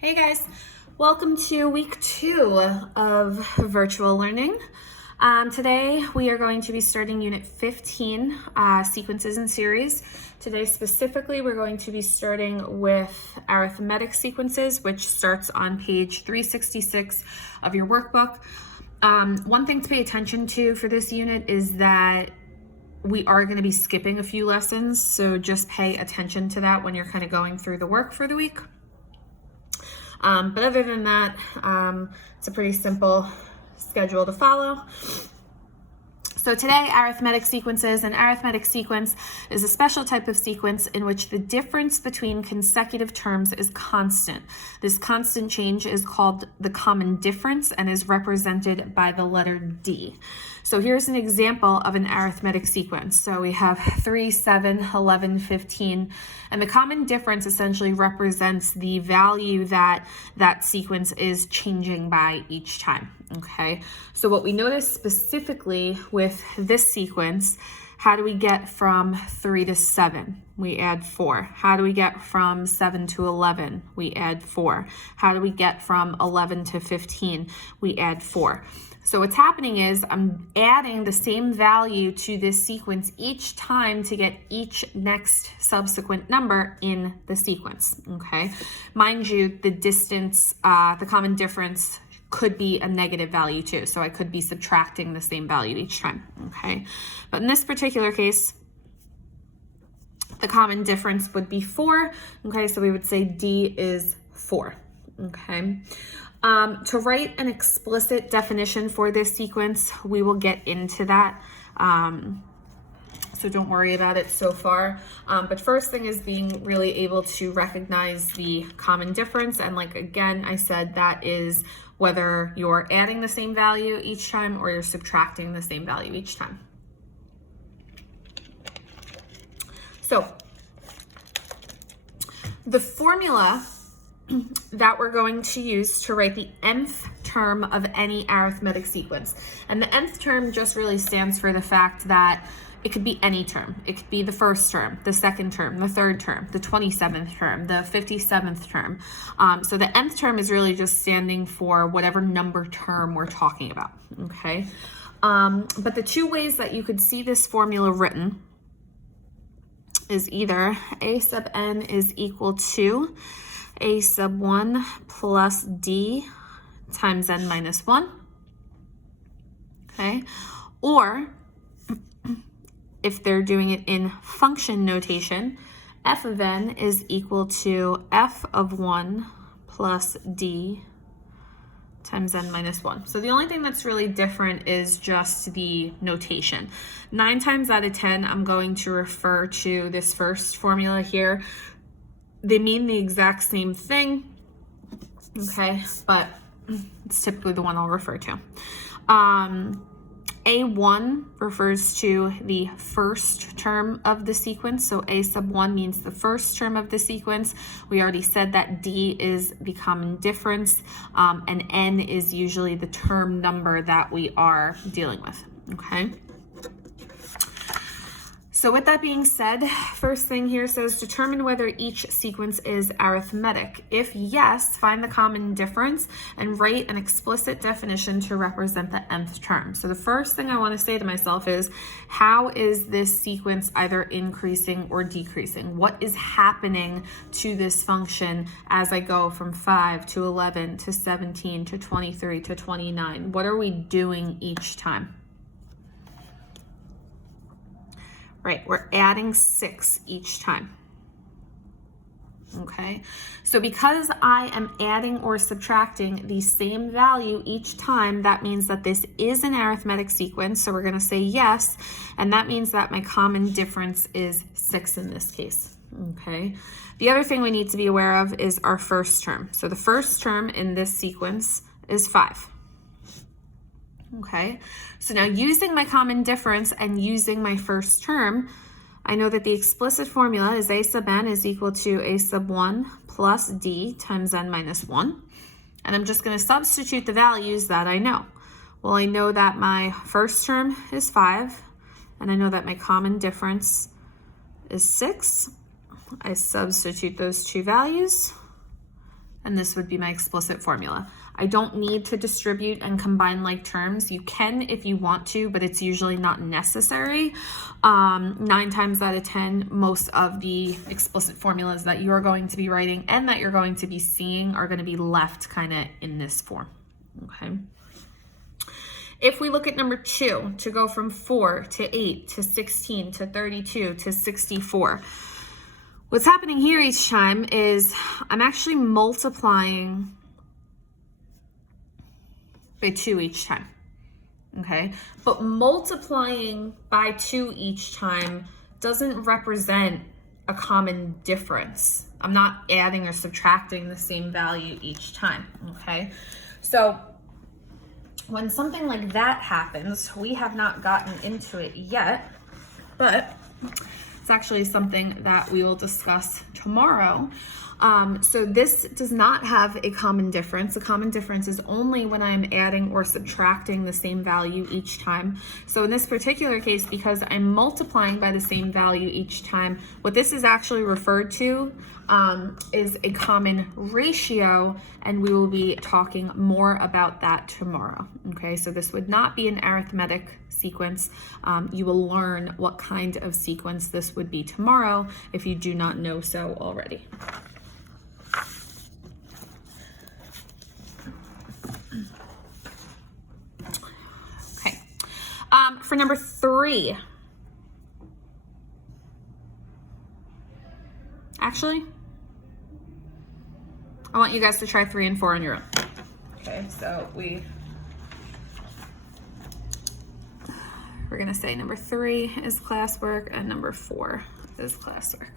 Hey guys, welcome to week 2 of virtual learning. Today we are going to be starting unit 15, sequences and series. Today specifically we're going to be starting with arithmetic sequences, which starts on page 366 of your workbook. One thing to pay attention to for this unit is that we are going to be skipping a few lessons, so just pay attention to that when you're kind of going through the work for the week. But other than that, it's a pretty simple schedule to follow. So today, arithmetic sequences. An arithmetic sequence is a special type of sequence in which the difference between consecutive terms is constant. This constant change is called the common difference and is represented by the letter D. So here's an example of an arithmetic sequence. So we have 3, 7, 11, 15, and the common difference essentially represents the value that that sequence is changing by each time. Okay, so what we notice specifically with this sequence, how do we get from 3 to 7? We add 4. How do we get from 7 to 11? We add 4. How do we get from 11 to 15? We add 4. So what's happening is I'm adding the same value to this sequence each time to get each next subsequent number in the sequence, okay? Mind you, the distance, the common difference could be a negative value too. So I could be subtracting the same value each time, okay? But in this particular case, the common difference would be 4, okay? So we would say D is 4, okay? To write an explicit definition for this sequence, we will get into that. So don't worry about it so far. But first thing is being really able to recognize the common difference. And like, again, I said that is whether you're adding the same value each time or you're subtracting the same value each time. So the formula that we're going to use to write the nth term of any arithmetic sequence. And the nth term just really stands for the fact that it could be any term. It could be the first term, the second term, the third term, the 27th term, the 57th term. So the nth term is really just standing for whatever number term we're talking about, okay? But the two ways that you could see this formula written is either a sub n is equal to a sub 1 plus d times n minus 1, okay? Or if they're doing it in function notation, f of n is equal to f of 1 plus d times n minus 1. So the only thing that's really different is just the notation. 9 times out of 10, I'm going to refer to this first formula here. They mean the exact same thing, okay, but it's typically the one I'll refer to. A1 refers to the first term of the sequence, so A sub 1 means the first term of the sequence. We already said that D is the common difference, and N is usually the term number that we are dealing with, okay? So with that being said, first thing here says determine whether each sequence is arithmetic. If yes, find the common difference and write an explicit definition to represent the nth term. So the first thing I want to say to myself is, how is this sequence either increasing or decreasing? What is happening to this function as I go from 5 to 11 to 17 to 23 to 29? What are we doing each time? Right, we're adding 6 each time. Okay, so because I am adding or subtracting the same value each time, that means that this is an arithmetic sequence. So we're going to say yes, and that means that my common difference is 6 in this case. Okay, the other thing we need to be aware of is our first term. So the first term in this sequence is 5. Okay, so now using my common difference and using my first term, I know that the explicit formula is a sub n is equal to a sub 1 plus d times n minus 1. And I'm just going to substitute the values that I know. Well, I know that my first term is 5, and I know that my common difference is 6. I substitute those two values, and this would be my explicit formula. I don't need to distribute and combine like terms. You can if you want to, but it's usually not necessary. 9 times out of 10, most of the explicit formulas that you're going to be writing and that you're going to be seeing are going to be left kind of in this form, okay? If we look at number 2, to go from 4 to 8 to 16 to 32 to 64, what's happening here each time is I'm actually multiplying by 2 each time, okay? But multiplying by 2 each time doesn't represent a common difference. I'm not adding or subtracting the same value each time, okay? So when something like that happens, we have not gotten into it yet, but it's actually something that we will discuss tomorrow. So this does not have a common difference. A common difference is only when I'm adding or subtracting the same value each time. So in this particular case, because I'm multiplying by the same value each time, what this is actually referred to is a common ratio, and we will be talking more about that tomorrow. Okay, so this would not be an arithmetic sequence. You will learn what kind of sequence this would be tomorrow if you do not know so already. Okay, for number 3, actually, I want you guys to try 3 and 4 on your own. Okay, so we're gonna say number 3 is classwork and number 4 is classwork.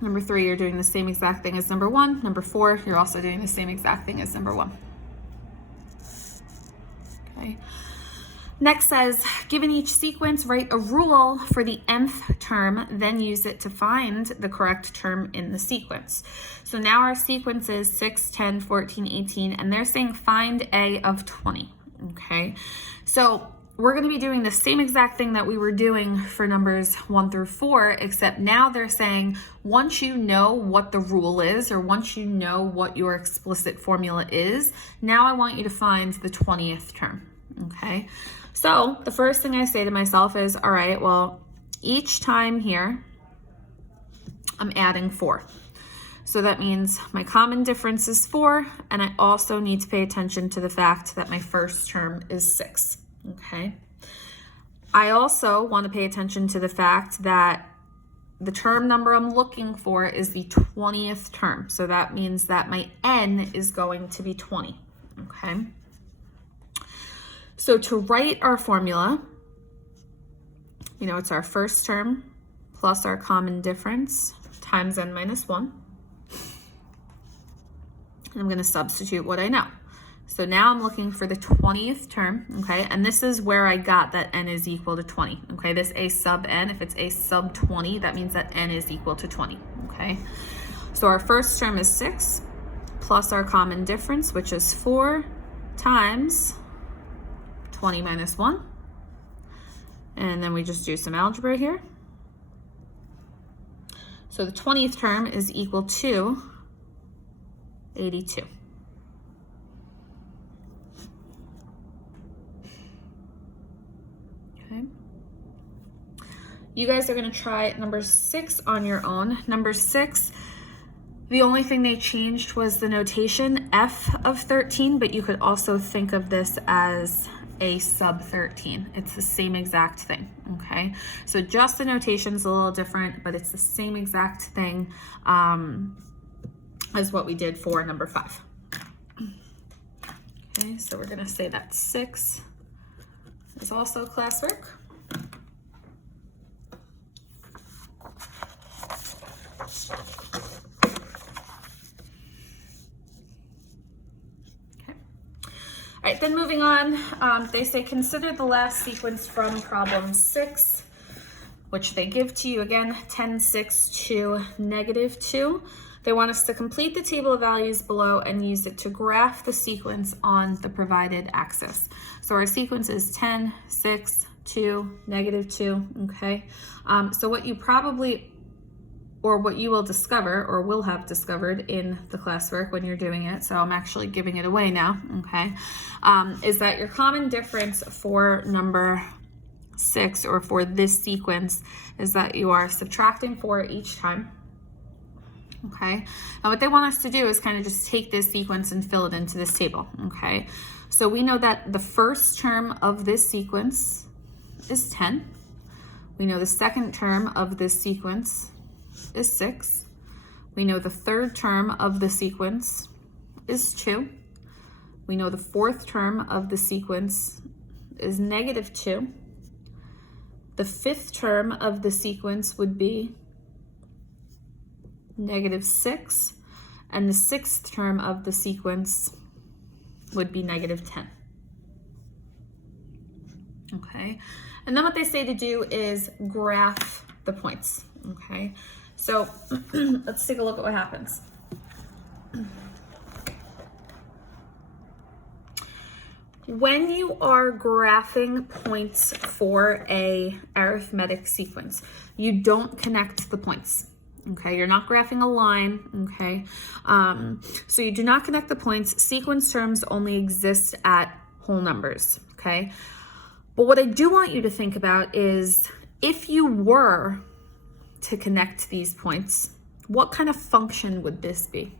Number 3, you're doing the same exact thing as number 1. Number 4, you're also doing the same exact thing as number 1. Okay. Next says, given each sequence, write a rule for the nth term, then use it to find the correct term in the sequence. So now our sequence is 6, 10, 14, 18, and they're saying find a of 20, okay? So we're going to be doing the same exact thing that we were doing for numbers 1 through 4, except now they're saying once you know what the rule is, or once you know what your explicit formula is, now I want you to find the 20th term, okay? So the first thing I say to myself is, all right, well, each time here, I'm adding 4. So that means my common difference is 4, and I also need to pay attention to the fact that my first term is 6, okay? I also want to pay attention to the fact that the term number I'm looking for is the 20th term. So that means that my n is going to be 20, okay? So to write our formula, you know, it's our first term plus our common difference times n minus 1. And I'm going to substitute what I know. So now I'm looking for the 20th term, okay? And this is where I got that n is equal to 20, okay? This a sub n, if it's a sub 20, that means that n is equal to 20, okay? So our first term is 6 plus our common difference, which is 4 times 20 minus 1. And then we just do some algebra here. So the 20th term is equal to 82. Okay. You guys are going to try number 6 on your own. Number 6, the only thing they changed was the notation f of 13, but you could also think of this as a sub 13. It's the same exact thing, okay? So just the notation's a little different, but it's the same exact thing as what we did for number 5. Okay, so we're gonna say that 6 is also classwork. All right, then moving on, they say consider the last sequence from problem 6, which they give to you again, 10, 6 to negative 2. They want us to complete the table of values below and use it to graph the sequence on the provided axis. So our sequence is 10, 6, 2, negative 2, okay? So what you probably, or what you will discover or will have discovered in the classwork when you're doing it, so I'm actually giving it away now, okay, is that your common difference for number 6 or for this sequence is that you are subtracting 4 each time. Okay, now what they want us to do is kind of just take this sequence and fill it into this table. Okay, so we know that the first term of this sequence is 10. We know the second term of this sequence is 6. We know the third term of the sequence is 2. We know the fourth term of the sequence is negative 2. The fifth term of the sequence would be negative 6, and the sixth term of the sequence would be negative 10. Okay, and then what they say to do is graph the points. Okay, so let's take a look at what happens. When you are graphing points for a arithmetic sequence, you don't connect the points. Okay, you're not graphing a line, okay? So you do not connect the points. Sequence terms only exist at whole numbers, okay? But what I do want you to think about is if you were to connect these points, what kind of function would this be?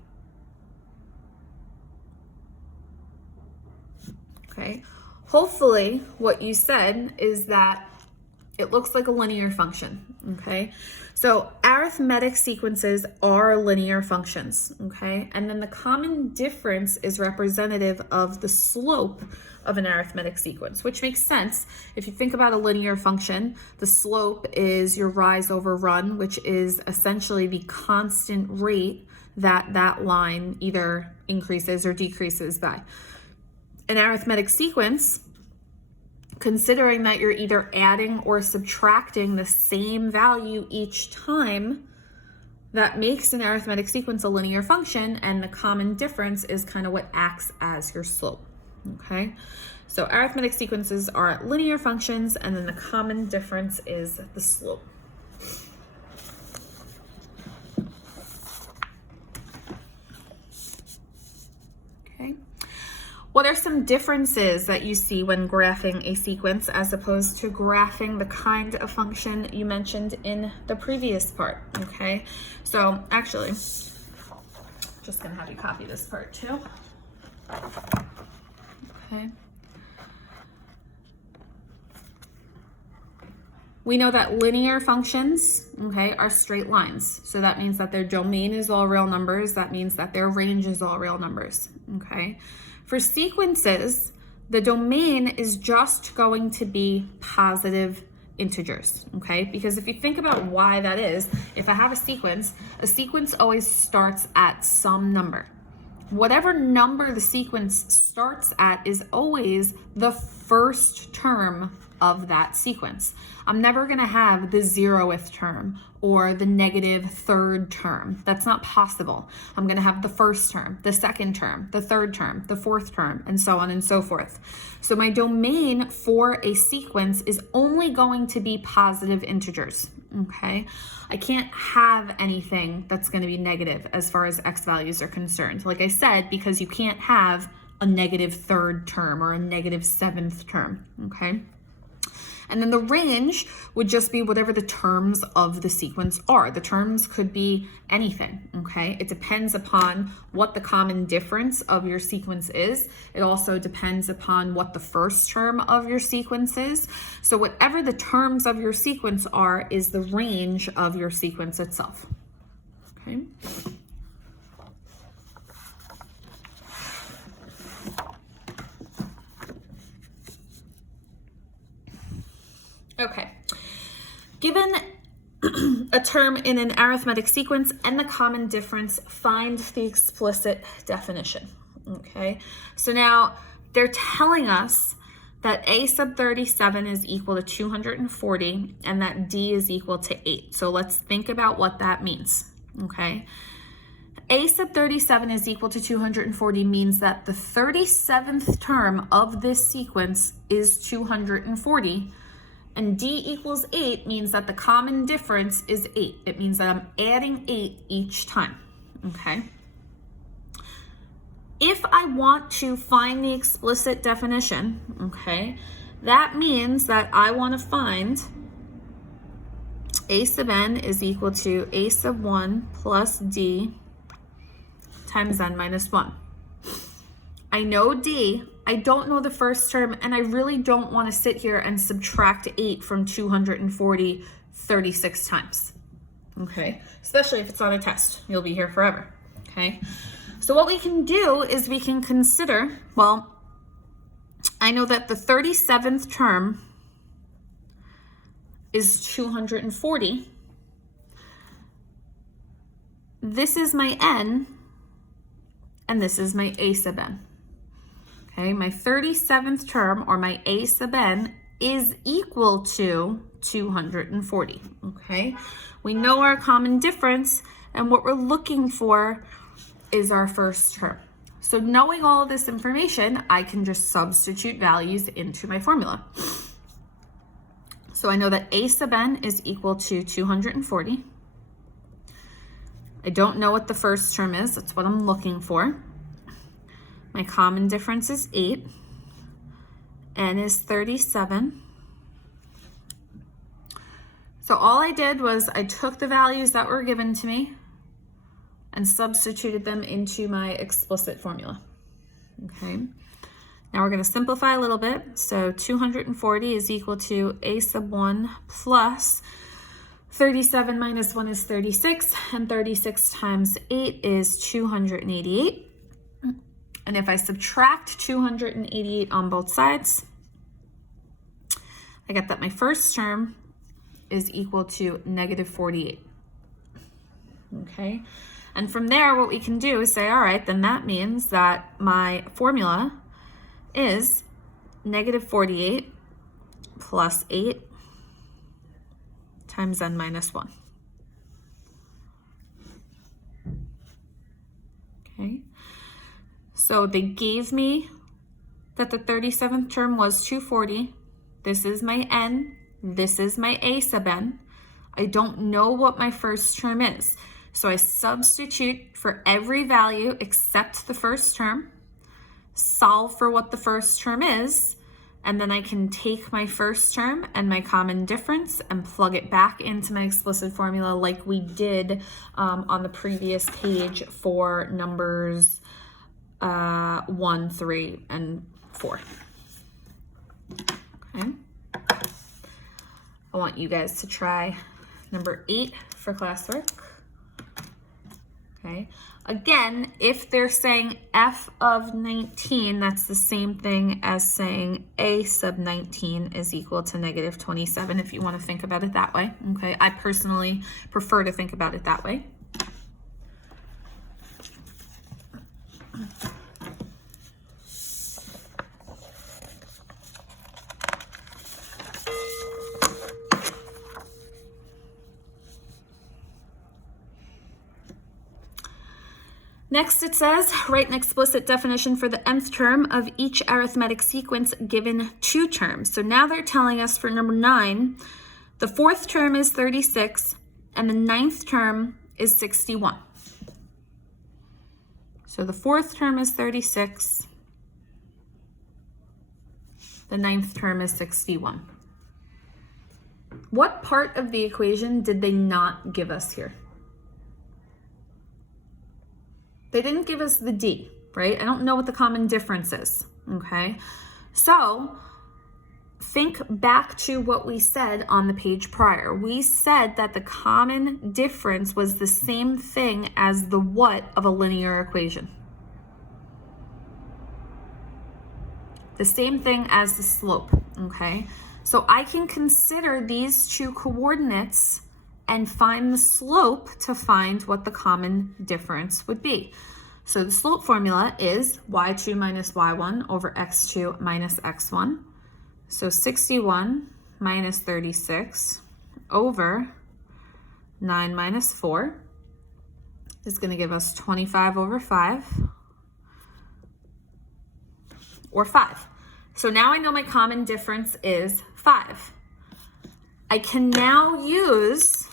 Okay, hopefully what you said is that it looks like a linear function, okay? So arithmetic sequences are linear functions, okay? And then the common difference is representative of the slope of an arithmetic sequence, which makes sense. If you think about a linear function, the slope is your rise over run, which is essentially the constant rate that that line either increases or decreases by. An arithmetic sequence, considering that you're either adding or subtracting the same value each time, that makes an arithmetic sequence a linear function, and the common difference is kind of what acts as your slope, okay? So arithmetic sequences are linear functions, and then the common difference is the slope. Okay. What are some differences that you see when graphing a sequence as opposed to graphing the kind of function you mentioned in the previous part, okay? So actually, just gonna have you copy this part too. Okay. We know that linear functions, okay, are straight lines. So that means that their domain is all real numbers. That means that their range is all real numbers, okay? For sequences, the domain is just going to be positive integers, okay? Because if you think about why that is, if I have a sequence always starts at some number. Whatever number the sequence starts at is always the first term of that sequence. I'm never gonna have the 0th term or the negative third term. That's not possible. I'm gonna have the first term, the second term, the third term, the fourth term, and so on and so forth. So my domain for a sequence is only going to be positive integers, okay? I can't have anything that's gonna be negative as far as x values are concerned. Like I said, because you can't have a negative third term or a negative 7th term, okay? And then the range would just be whatever the terms of the sequence are. The terms could be anything, okay? It depends upon what the common difference of your sequence is. It also depends upon what the first term of your sequence is. So whatever the terms of your sequence are is the range of your sequence itself, okay? Okay, given a term in an arithmetic sequence and the common difference, find the explicit definition, okay? So now they're telling us that a sub 37 is equal to 240 and that d is equal to 8. So let's think about what that means, okay? A sub 37 is equal to 240 means that the 37th term of this sequence is 240, And D equals 8 means that the common difference is 8. It means that I'm adding 8 each time, okay? If I want to find the explicit definition, okay, that means that I want to find A sub n is equal to A sub 1 plus D times n minus 1. I know D, I don't know the first term, and I really don't want to sit here and subtract 8 from 240 36 times, okay? Especially if it's on a test. You'll be here forever, okay? So what we can do is we can consider, well, I know that the 37th term is 240. This is my n, and this is my A sub n. Okay, my 37th term, or my A sub n, is equal to 240, okay? We know our common difference, and what we're looking for is our first term. So knowing all of this information, I can just substitute values into my formula. So I know that A sub n is equal to 240. I don't know what the first term is. That's what I'm looking for. My common difference is 8. N is 37. So all I did was I took the values that were given to me and substituted them into my explicit formula, okay? Now we're gonna simplify a little bit. So 240 is equal to A sub 1 plus 37 minus 1 is 36, and 36 times 8 is 288. And if I subtract 288 on both sides, I get that my first term is equal to negative 48, okay? And from there, what we can do is say, all right, then that means that my formula is negative 48 plus 8 times n minus 1. Okay, so they gave me that the 37th term was 240. This is my n, this is my A sub n. I don't know what my first term is. So I substitute for every value except the first term, solve for what the first term is, and then I can take my first term and my common difference and plug it back into my explicit formula like we did on the previous page for numbers 1, 3, and 4. Okay. I want you guys to try number 8 for classwork. Okay. Again, if they're saying f of 19, that's the same thing as saying a sub 19 is equal to negative 27, if you want to think about it that way. Okay. I personally prefer to think about it that way. Next, it says, write an explicit definition for the nth term of each arithmetic sequence given 2 terms. So now they're telling us for number 9, the 4th term is 36 and the 9th term is 61. So the 4th term is 36, the 9th term is 61. What part of the equation did they not give us here? They didn't give us the D, right? I don't know what the common difference is, okay? So think back to what we said on the page prior. We said that the common difference was the same thing as the what of a linear equation. The same thing as the slope, okay? So I can consider these 2 coordinates and find the slope to find what the common difference would be. So the slope formula is y2 minus y1 over x2 minus x1. So 61 minus 36 over 9 minus 4 is going to give us 25 over 5, or 5. So now I know my common difference is 5. I can now use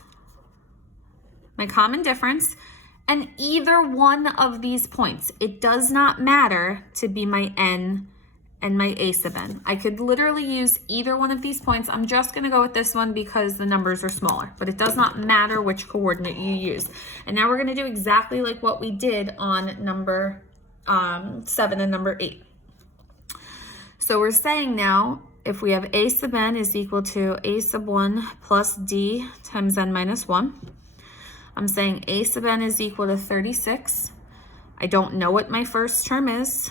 my common difference and either one of these points. It does not matter to be my n and my a sub n. I could literally use either one of these points. I'm just going to go with this one because the numbers are smaller, but it does not matter which coordinate you use. And now we're going to do exactly like what we did on number 7 and number 8. So we're saying now, if we have a sub n is equal to a sub 1 plus d times n minus 1, I'm saying a sub n is equal to 36. I don't know what my first term is,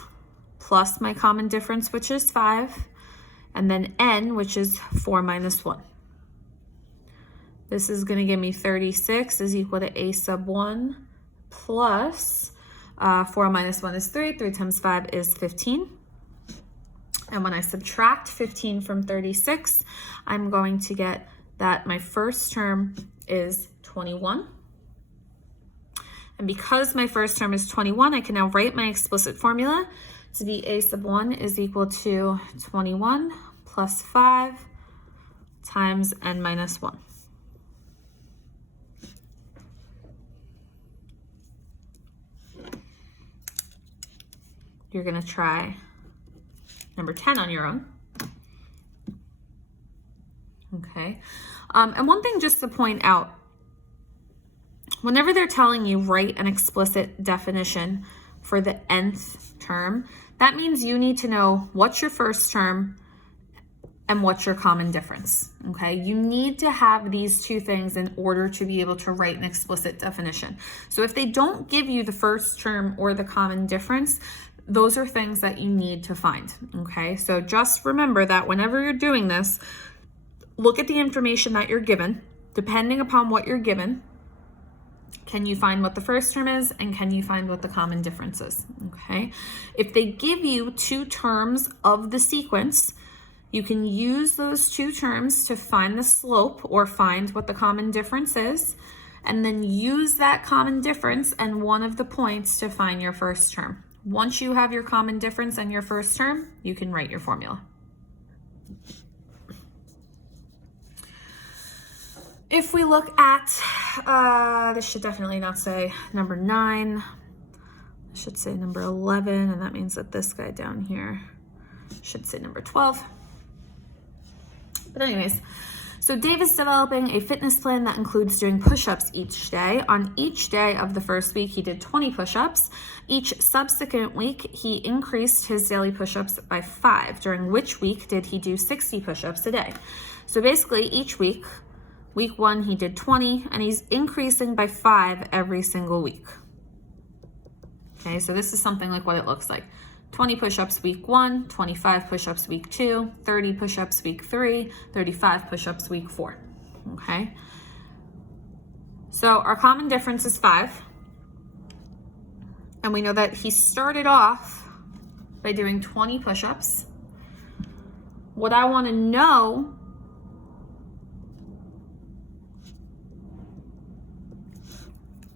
plus my common difference, which is 5, and then n, which is 4 minus 1. This is going to give me 36 is equal to a sub 1 plus 4 minus 1 is 3. 3 times 5 is 15. And when I subtract 15 from 36, I'm going to get that my first term is 21. And because my first term is 21, I can now write my explicit formula to be a sub 1 is equal to 21 plus 5 times n minus 1. You're going to try number 10 on your own. Okay. And one thing just to point out, whenever they're telling you write an explicit definition for the nth term, that means you need to know what's your first term and what's your common difference, okay? You need to have these two things in order to be able to write an explicit definition. So if they don't give you the first term or the common difference, those are things that you need to find, okay? So just remember that whenever you're doing this, look at the information that you're given. Depending upon what you're given, can you find what the first term is, and can you find what the common difference is, okay? If they give you two terms of the sequence, you can use those two terms to find the slope or find what the common difference is, and then use that common difference and one of the points to find your first term. Once you have your common difference and your first term, you can write your formula. If we look at, this should definitely not say number 9. It should say number 11, and that means that this guy down here should say number 12. But anyways, so Dave is developing a fitness plan that includes doing push-ups each day. On each day of the first week, he did 20 push-ups. Each subsequent week, he increased his daily push-ups by 5, during which week did he do 60 push-ups a day. So basically, each week, week 1, he did 20, and he's increasing by 5 every single week. Okay, so this is something like what it looks like. 20 push-ups week 1, 25 push-ups week 2, 30 push-ups week 3, 35 push-ups week 4, okay? So our common difference is 5, and we know that he started off by doing 20 push-ups. What I want to know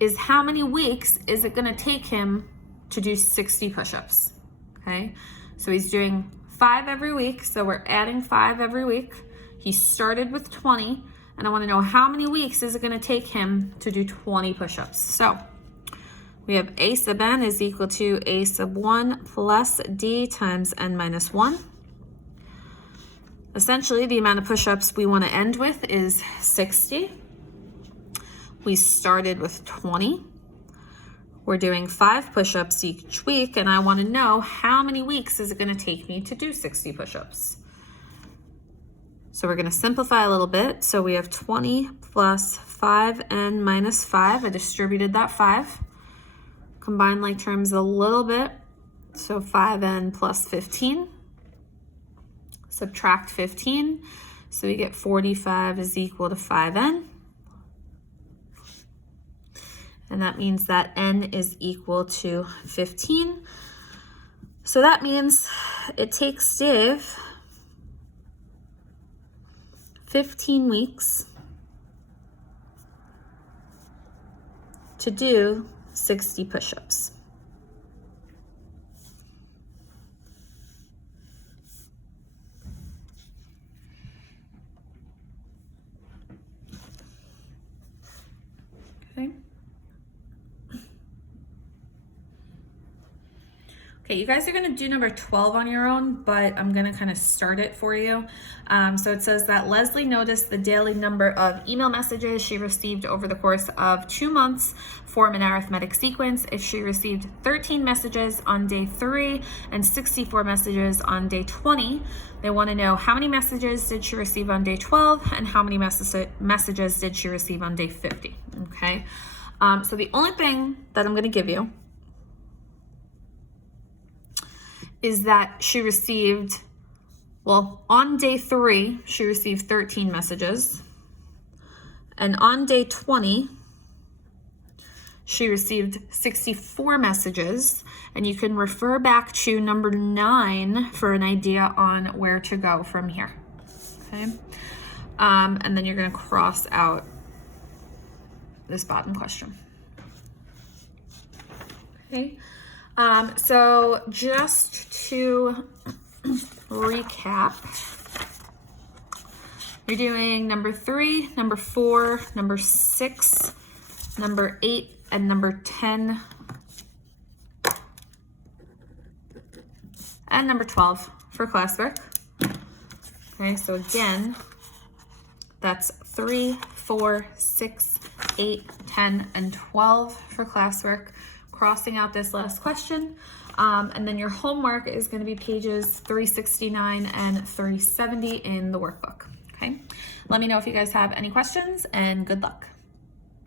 is how many weeks is it going to take him to do 60 push-ups, okay? So he's doing 5 every week, so we're adding 5 every week. He started with 20, and I want to know how many weeks is it going to take him to do 20 push-ups. So we have a sub n is equal to a sub 1 plus d times n minus 1. Essentially, the amount of push-ups we want to end with is 60. We started with 20. We're doing 5 push-ups each week, and I want to know how many weeks is it going to take me to do 60 push-ups. So we're going to simplify a little bit. So we have 20 plus 5n minus 5. I distributed that 5. Combine like terms a little bit. So 5n plus 15. Subtract 15. So we get 45 is equal to 5n. And that means that n is equal to 15. So that means it takes Dave 15 weeks to do 60 push-ups. Okay. Okay, you guys are gonna do number 12 on your own, but I'm gonna kind of start it for you. So it says that Leslie noticed the daily number of email messages she received over the course of 2 months form an arithmetic sequence. If she received 13 messages on day 3 and 64 messages on day 20, they wanna know how many messages did she receive on day 12 and how many messages did she receive on day 50, okay? So the only thing that I'm gonna give you is that she received, well, on day 3, she received 13 messages. And on day 20, she received 64 messages. And you can refer back to number 9 for an idea on where to go from here, okay? And then you're gonna cross out this bottom question, okay? So just to recap, you're doing number 3, number 4, number 6, number 8, and number 10, and number 12 for classwork. Okay, so again, that's 3, 4, 6, 8, 10, and 12 for classwork. Crossing out this last question, and then your homework is going to be pages 369 and 370 in the workbook. Okay, let me know if you guys have any questions, and good luck.